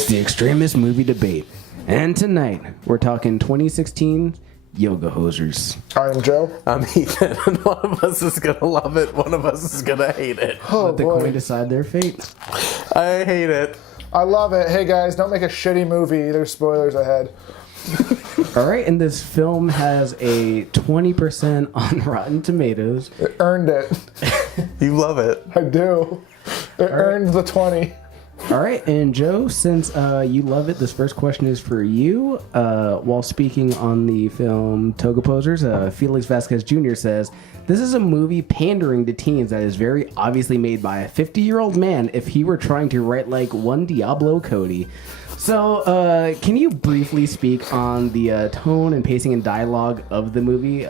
It's the Extremist movie debate. And tonight, we're talking 2016 Yoga Hosers. I'm Joe. I'm Ethan, and one of us is going to love it, one of us is going to hate it. Let the coin decide their fate. I hate it. I love it. Hey guys, don't make a shitty movie. There's spoilers ahead. All right, and this film has a 20% on Rotten Tomatoes. It earned it. You love it. I do. It earned the 20. All right, and Joe, since you love it, this first question is for you. While speaking on the film Toga Posers, Felix Vasquez Jr. says, "This is a movie pandering to teens that is very obviously made by a 50-year-old man if he were trying to write like one Diablo Cody." So, can you briefly speak on the tone and pacing and dialogue of the movie?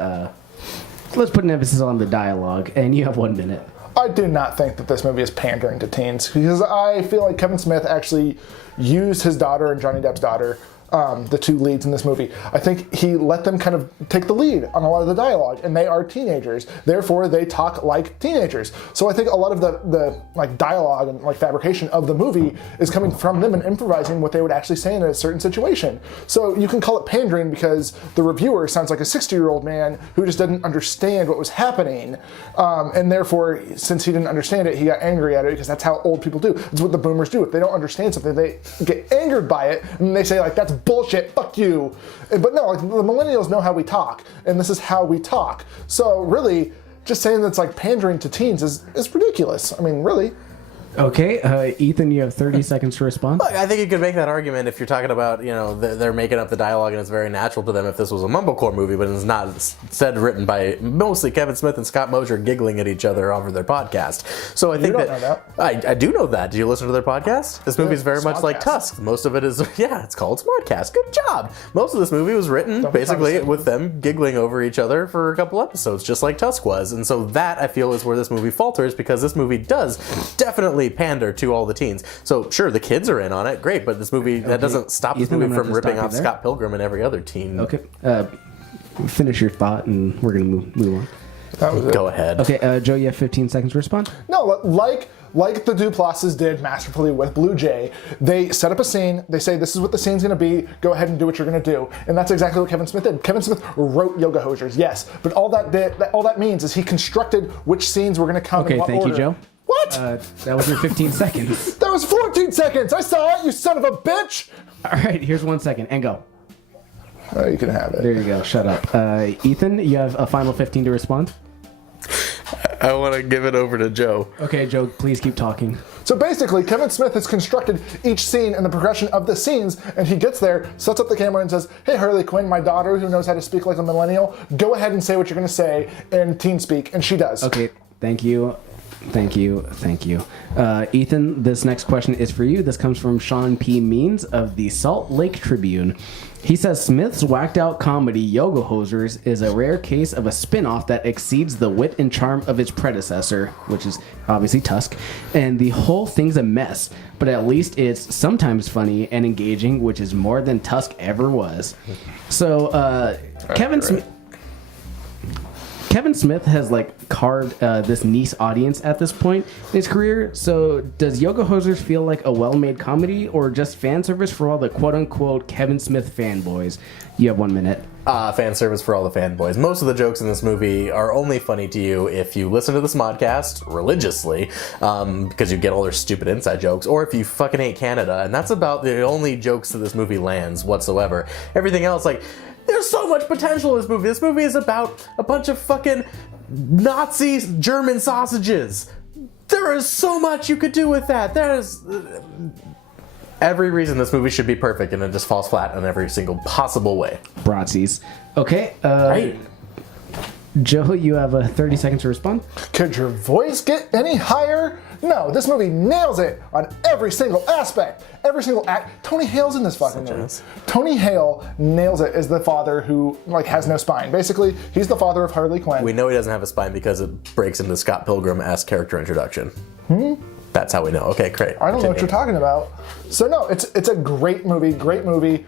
Let's put an emphasis on the dialogue, and you have 1 minute. I do not think that this movie is pandering to teens because I feel like Kevin Smith actually used his daughter and Johnny Depp's daughter, the two leads in this movie. I think he let them kind of take the lead on a lot of the dialogue, and they are teenagers. Therefore, they talk like teenagers. So I think a lot of the like dialogue and like fabrication of the movie is coming from them and improvising what they would actually say in a certain situation. So you can call it pandering because the reviewer sounds like a 60-year-old man who just didn't understand what was happening, and therefore, since he didn't understand it, he got angry at it because that's how old people do. It's what the boomers do. If they don't understand something, they get angered by it, and they say like, "That's bullshit, fuck you." But no, like, the millennials know how we talk, and this is how we talk. So really, just saying that's like pandering to teens is ridiculous. I mean, really. Okay, Ethan, you have 30 seconds to respond. Look, I think you could make that argument if you're talking about, you know, they're making up the dialogue and it's very natural to them if this was a mumblecore movie, but it's not said written by mostly Kevin Smith and Scott Mosier giggling at each other over their podcast. So I think don't know that. I do know that. Do you listen to their podcast? This movie is very much like Tusk. Most of it is, yeah, it's called Smodcast. Good job. Most of this movie was written basically with them giggling over each other for a couple episodes, just like Tusk was. And so that, I feel, is where this movie falters because this movie does definitely pander to all the teens. So sure, the kids are in on it, great, but this movie, that doesn't stop this movie from ripping off Scott Pilgrim and every other teen. Okay, finish your thought and we're going to move on. That was it. Go ahead. Okay, Joe, you have 15 seconds to respond. No, like the Duplasses did masterfully with Blue Jay, they set up a scene, they say this is what the scene's going to be, go ahead and do what you're going to do. And that's exactly what Kevin Smith did. Kevin Smith wrote Yoga Hosers, yes, but all that means is he constructed which scenes were going to come in what order. Okay, thank you, Joe. What? That was your 15 seconds. That was 14 seconds! I saw it, you son of a bitch! All right, here's 1 second, and go. Oh, you can have it. There you go, shut up. Ethan, you have a final 15 to respond? I want to give it over to Joe. Okay, Joe, please keep talking. So basically, Kevin Smith has constructed each scene and the progression of the scenes, and he gets there, sets up the camera and says, "Hey, Harley Quinn, my daughter who knows how to speak like a millennial, go ahead and say what you're going to say in teen speak," and she does. Okay, thank you. Ethan, this next question is for you. This comes from Sean P. Means of the Salt Lake Tribune. He says, Smith's whacked-out comedy Yoga Hosers is a rare case of a spin-off that exceeds the wit and charm of its predecessor, which is obviously Tusk, and the whole thing's a mess, but at least it's sometimes funny and engaging, which is more than Tusk ever was. So, Kevin Smith has like carved this niche audience at this point in his career. So does Yoga Hosers feel like a well-made comedy or just fan service for all the quote-unquote Kevin Smith fanboys? You have 1 minute. Fan service for all the fanboys. Most of the jokes in this movie are only funny to you if you listen to this modcast religiously, because you get all their stupid inside jokes, or if you fucking hate Canada, and that's about the only jokes that this movie lands whatsoever. Everything else, like, there's so much potential in this movie. This movie is about a bunch of fucking Nazi German sausages. There is so much you could do with that. There's every reason this movie should be perfect, and it just falls flat in every single possible way. Broadsies. Okay. Right. Joe, you have 30 seconds to respond. Could your voice get any higher? No, this movie nails it on every single aspect, every single act. Tony Hale's in this fucking movie. Tony Hale nails it as the father who like has no spine. Basically, he's the father of Harley Quinn. We know he doesn't have a spine because it breaks into Scott Pilgrim-esque character introduction. That's how we know. Okay, great. I don't know what you're talking about. So no, it's a great movie.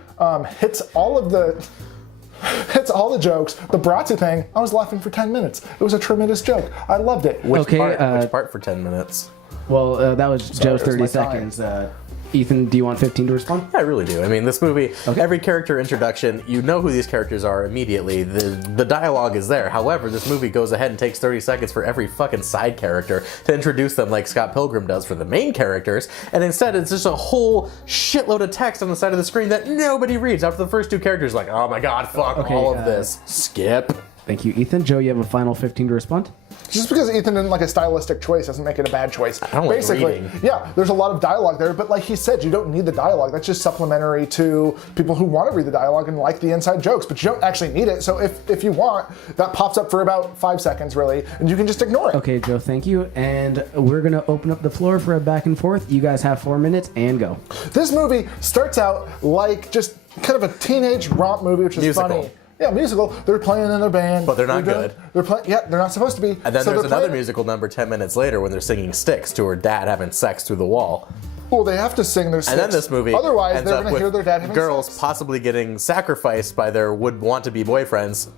Hits all the jokes. The Bratzy thing, I was laughing for 10 minutes. It was a tremendous joke. I loved it. Which part for 10 minutes? Well, that was Sorry, Joe's it was 30 my time. seconds. Ethan, do you want 15 to respond? I really do. I mean, this movie, every character introduction, you know who these characters are immediately. The dialogue is there. However, this movie goes ahead and takes 30 seconds for every fucking side character to introduce them like Scott Pilgrim does for the main characters. And instead, it's just a whole shitload of text on the side of the screen that nobody reads. After the first two characters, like, oh my god, fuck all of this. Skip. Thank you, Ethan. Joe, you have a final 15 to respond? Just because Ethan didn't like a stylistic choice doesn't make it a bad choice. I don't like reading. Yeah, there's a lot of dialogue there, but like he said, you don't need the dialogue. That's just supplementary to people who want to read the dialogue and like the inside jokes, but you don't actually need it. So if you want, that pops up for about 5 seconds, really, and you can just ignore it. Okay, Joe, thank you. And we're going to open up the floor for a back and forth. You guys have 4 minutes and go. This movie starts out like just kind of a teenage romp movie, which is Musical. funny. Yeah, musical. They're playing in their band. But they're not good. They're playing. Yeah, they're not supposed to be. And then there's another musical number 10 minutes later when they're singing Sticks to her dad having sex through the wall. Well, they have to sing their sticks. And then this movie otherwise ends they're up going to hear their dad having girls sex. possibly getting sacrificed by their would-want-to-be boyfriends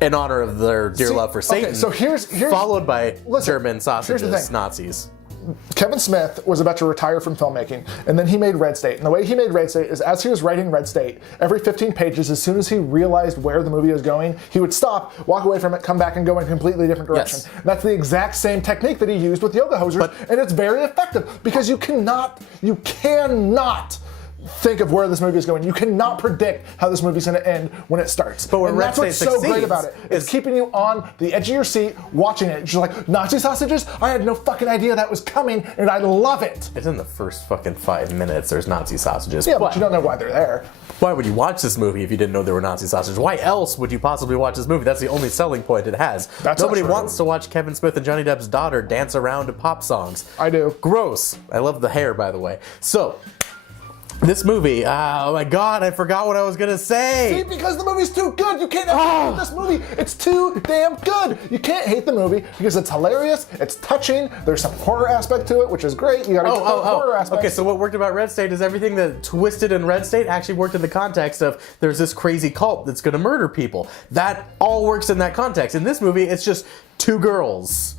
in honor of their dear love for Satan. Okay, so here's followed by German here's sausages, the thing. Nazis. Kevin Smith was about to retire from filmmaking, and then he made Red State. And the way he made Red State is as he was writing Red State, every 15 pages, as soon as he realized where the movie was going, he would stop, walk away from it, come back, and go in a completely different direction. Yes. That's the exact same technique that he used with Yoga Hosers, and it's very effective because you cannot think of where this movie is going. You cannot predict how this movie's going to end when it starts. But and that's what's so great about it. It's keeping you on the edge of your seat, watching it. Just like, Nazi sausages? I had no fucking idea that was coming, and I love it. It's in the first fucking 5 minutes there's Nazi sausages. Yeah, but you don't know why they're there. Why would you watch this movie if you didn't know there were Nazi sausages? Why else would you possibly watch this movie? That's the only selling point it has. Nobody wants to watch Kevin Smith and Johnny Depp's daughter dance around to pop songs. I do. Gross. I love the hair, by the way. So, this movie, oh my god, I forgot what I was gonna say. See, because the movie's too good. You can't hate this movie. It's too damn good. You can't hate the movie because it's hilarious, it's touching, there's some horror aspect to it, which is great. You gotta get the horror aspect. Okay, so what worked about Red State is everything that twisted in Red State actually worked in the context of there's this crazy cult that's gonna murder people. That all works in that context. In this movie, it's just 2 girls.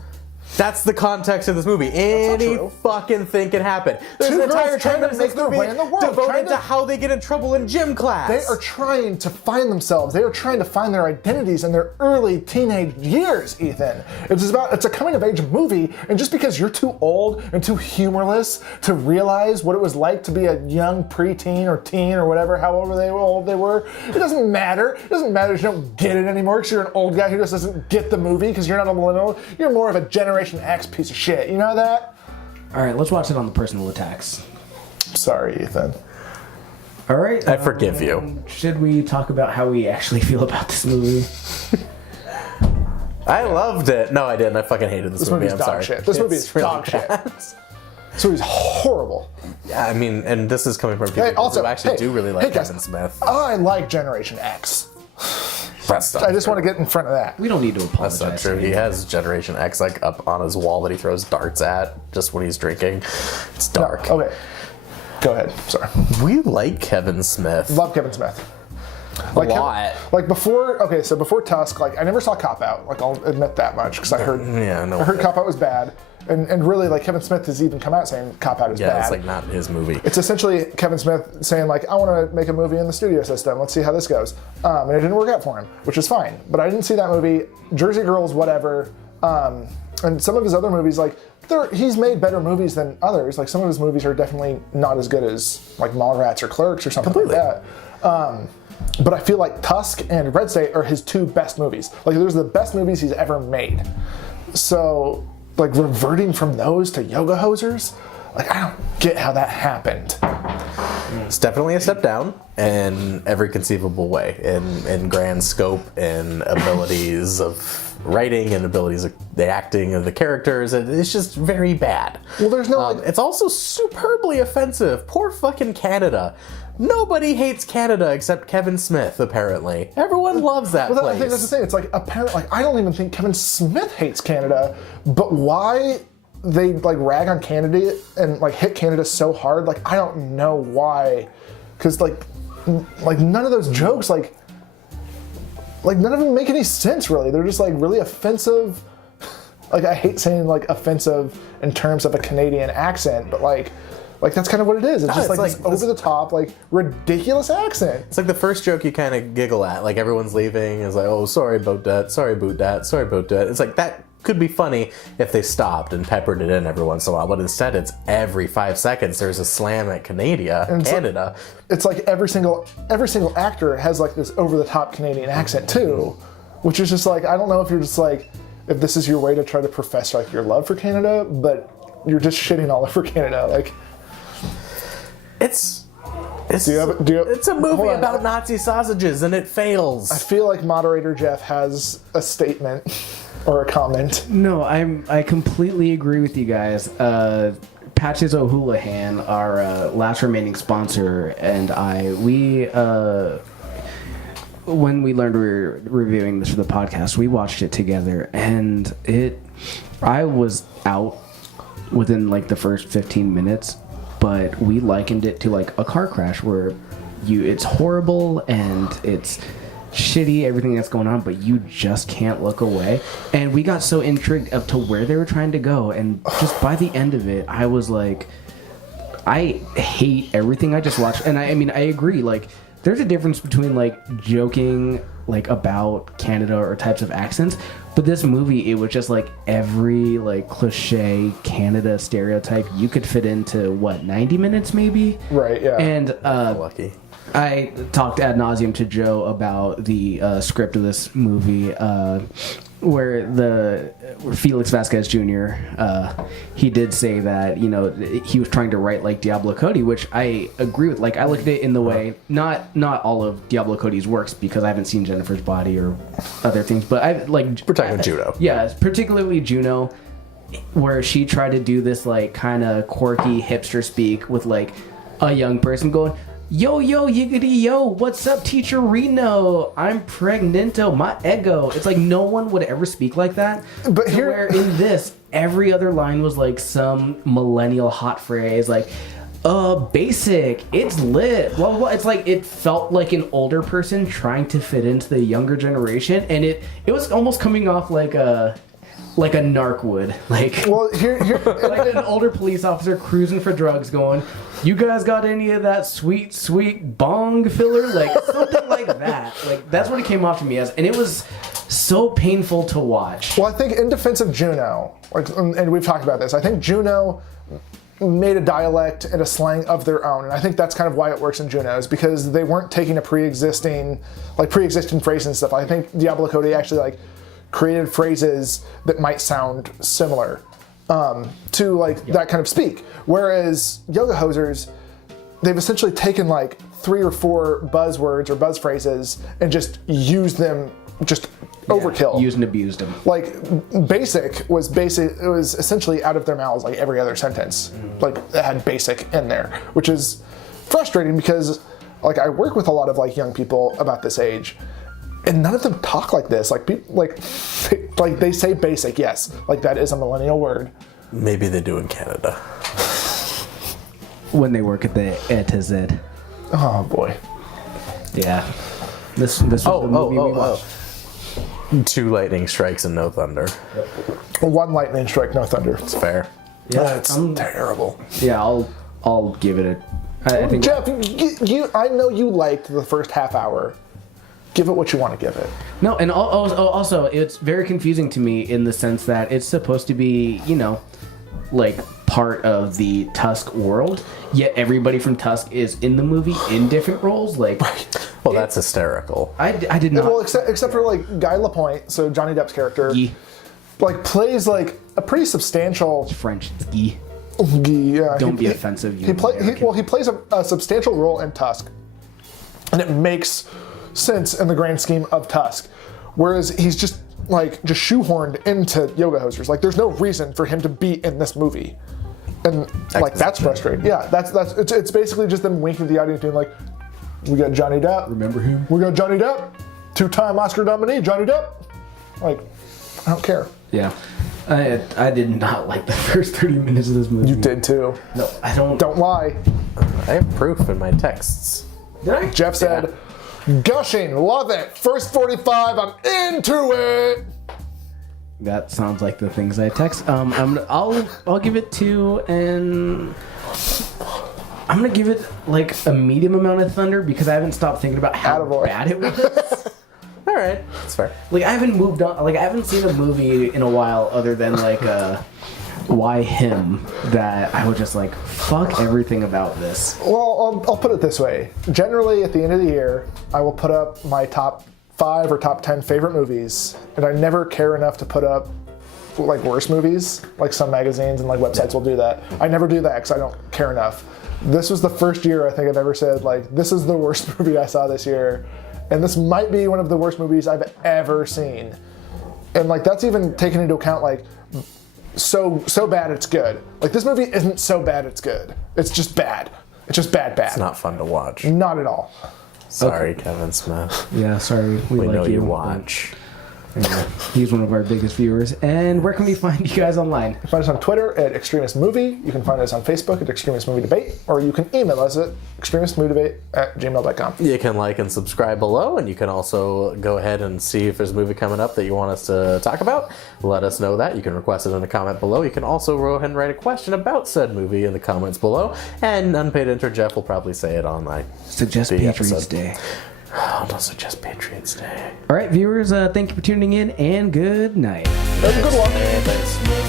That's the context of this movie. Any fucking thing can happen. There's an entire 10 minutes of this movie devoted to how they get in trouble in gym class. They are trying to find themselves. They are trying to find their identities in their early teenage years, Ethan. It's a coming-of-age movie, and just because you're too old and too humorless to realize what it was like to be a young preteen or teen or whatever, however old they were, it doesn't matter. It doesn't matter if you don't get it anymore because you're an old guy who just doesn't get the movie because you're not a millennial. You're more of a Generation X piece of shit. You know that? All right, let's watch it on the personal attacks. Sorry, Ethan. All right. I forgive you. Should we talk about how we actually feel about this movie? I loved it. No, I didn't. I fucking hated this movie. I'm sorry. Shit. This movie is dog shit. This movie's horrible. Yeah, I mean, and this is coming from people who actually do really like Kevin Smith. I like Generation X. That's I just want to get in front of that. We don't need to apologize. That's not true. He has Generation X like up on his wall that he throws darts at just when he's drinking. It's dark. No, okay. Go ahead. Sorry. We like Kevin Smith. Love Kevin Smith. Like a lot. So before Tusk, like I never saw Cop Out. Like I'll admit that much because I heard Cop Out was bad. And really, like Kevin Smith has even come out saying Cop Out is bad. Yeah, it's like not his movie. It's essentially Kevin Smith saying like, I want to make a movie in the studio system. Let's see how this goes. And it didn't work out for him, which is fine. But I didn't see that movie. Jersey Girls, whatever. And some of his other movies, like he's made better movies than others. Like some of his movies are definitely not as good as like Mallrats or Clerks or something like that. But I feel like Tusk and Red State are his 2 best movies. Like those are the best movies he's ever made. So like reverting from those to Yoga Hosers, like I don't get how that happened. It's definitely a step down in every conceivable way, in grand scope and abilities of writing and abilities of the acting of the characters. It's just very bad. Well, there's no. It's also superbly offensive. Poor fucking Canada. Nobody hates Canada except Kevin Smith, apparently. Everyone loves that place. I think that's the thing. It's like apparently, like I don't even think Kevin Smith hates Canada, but why they like rag on Canada and like hit Canada so hard? Like I don't know why, because like none of those jokes like none of them make any sense really. They're just like really offensive. Like I hate saying like offensive in terms of a Canadian accent, but like Like, that's kind of what it is. It's just it's like this over-the-top, like, ridiculous accent. It's like the first joke you kind of giggle at. Like, everyone's leaving. It's like, oh, sorry about that. Sorry about that. Sorry about that. It's like, that could be funny if they stopped and peppered it in every once in a while. But instead, it's every 5 seconds there's a slam at Canada. It's like every single actor has, like, this over-the-top Canadian accent, too. Which is just like, I don't know if you're just like, if this is your way to try to profess, like, your love for Canada, but you're just shitting all over Canada. Like, It's do you have, it's a movie about Nazi sausages and it fails. I feel like moderator Jeff has a statement or a comment. No, I completely agree with you guys. Patches O'Houlihan, our last remaining sponsor, and when we learned we were reviewing this for the podcast, we watched it together, and I was out within like the first 15 minutes, but we likened it to like a car crash where it's horrible and it's shitty, everything that's going on, but you just can't look away. And we got so intrigued up to where they were trying to go, and just by the end of it, I was like, I hate everything I just watched. And I mean, I agree, like, there's a difference between like joking like about Canada or types of accents, but this movie, it was just like every like cliche Canada stereotype you could fit into 90 minutes maybe. Right. Yeah. And Lucky. I talked ad nauseum to Joe about the script of this movie, where Felix Vasquez Jr. He did say that he was trying to write like Diablo Cody, which I agree with. Like, I look at it in the way not all of Diablo Cody's works, because I haven't seen Jennifer's Body or other things, but I like We're talking Juno. Yeah, particularly Juno, where she tried to do this like kind of quirky hipster speak with like a young person going, yo, yiggity, yo, what's up, teacher Reno? I'm pregnanto, my ego. It's like no one would ever speak like that. But here, where in this, every other line was like some millennial hot phrase, like, basic, it's lit, blah, blah, blah. It's like, it felt like an older person trying to fit into the younger generation, and it was almost coming off like a narc would. Like, well, here like an older police officer cruising for drugs going, you guys got any of that sweet bong filler? Like, something like that. Like, that's what it came off to me as, and it was so painful to watch. Well, I think in defense of Juno, like, and we've talked about this, I think Juno made a dialect and a slang of their own, and I think that's kind of why it works in Juno, is because they weren't taking a pre-existing phrase and stuff. I think Diablo Cody actually like created phrases that might sound similar to like that kind of speak. Whereas Yoga Hosers, they've essentially taken like 3 or 4 buzzwords or buzz phrases and just used them, just overkill. Used and abused them. Like basic was essentially out of their mouths like every other sentence. Like it had basic in there, which is frustrating because like I work with a lot of like young people about this age, and none of them talk like this. Like they say basic, yes, like that is a millennial word. Maybe they do in Canada. When they work at the A to Z. Oh boy. Yeah. This was the movie we watched. 2 lightning strikes and no thunder. 1 lightning strike, no thunder. It's fair. Yeah, That's terrible. Yeah, I'll give it I think. Jeff, I know you liked the first half hour. Give it what you want to give it. No, and also, it's very confusing to me in the sense that it's supposed to be, like part of the Tusk world, yet everybody from Tusk is in the movie in different roles. Like, well, that's hysterical. I did not. Well, except for like Guy Lapointe, so Johnny Depp's character, like plays like a pretty substantial French. It's Guy. Yeah, Don't be offensive. He plays a substantial role in Tusk, and it makes sense in the grand scheme of Tusk. Whereas he's just shoehorned into Yoga Hosers. Like, there's no reason for him to be in this movie, and like that's frustrating. Yeah, it's basically just them winking at the audience, being like, "We got Johnny Depp. Remember him? We got Johnny Depp, 2-time Oscar nominee, Johnny Depp." Like, I don't care. Yeah. I did not like the first 30 minutes of this movie. You did too. No, I don't. Don't lie. I have proof in my texts. Did I? Jeff said, "Gushing, love it. First 45, I'm into it." That sounds like the things I text. I'll give it 2 and I'm gonna give it like a medium amount of thunder because I haven't stopped thinking about how Attaboy. bad it was. All right, that's fair. Like I haven't moved on. Like I haven't seen a movie in a while other than like Why Him that I was just like fuck everything about this. Well, I'll put it this way. Generally, at the end of the year, I will put up my top 5 or top 10 favorite movies, and I never care enough to put up like worst movies. Like some magazines and like websites will do that. I never do that because I don't care enough. This was the first year I think I've ever said like this is the worst movie I saw this year, and this might be one of the worst movies I've ever seen. And like that's even taking into account like so bad it's good. Like this movie isn't so bad it's good. It's just bad. It's just bad. It's not fun to watch. Not at all. Sorry, Kevin Smith. Yeah, sorry. We like know you but- watch. Anyway, he's one of our biggest viewers. And where can we find you guys online? You can find us on Twitter at Extremist Movie. You can find us on Facebook at Extremist Movie Debate, or you can email us at extremistmoviedebate@gmail.com. You can like and subscribe below, and you can also go ahead and see if there's a movie coming up that you want us to talk about. Let us know that. You can request it in a comment below. You can also go ahead and write a question about said movie in the comments below, and Unpaid Intern Jeff will probably say it on Suggest the Patriots episode. Day. Oh, don't suggest Patriots Day. All right, viewers, thank you for tuning in, and good night. Have a good one. Thanks.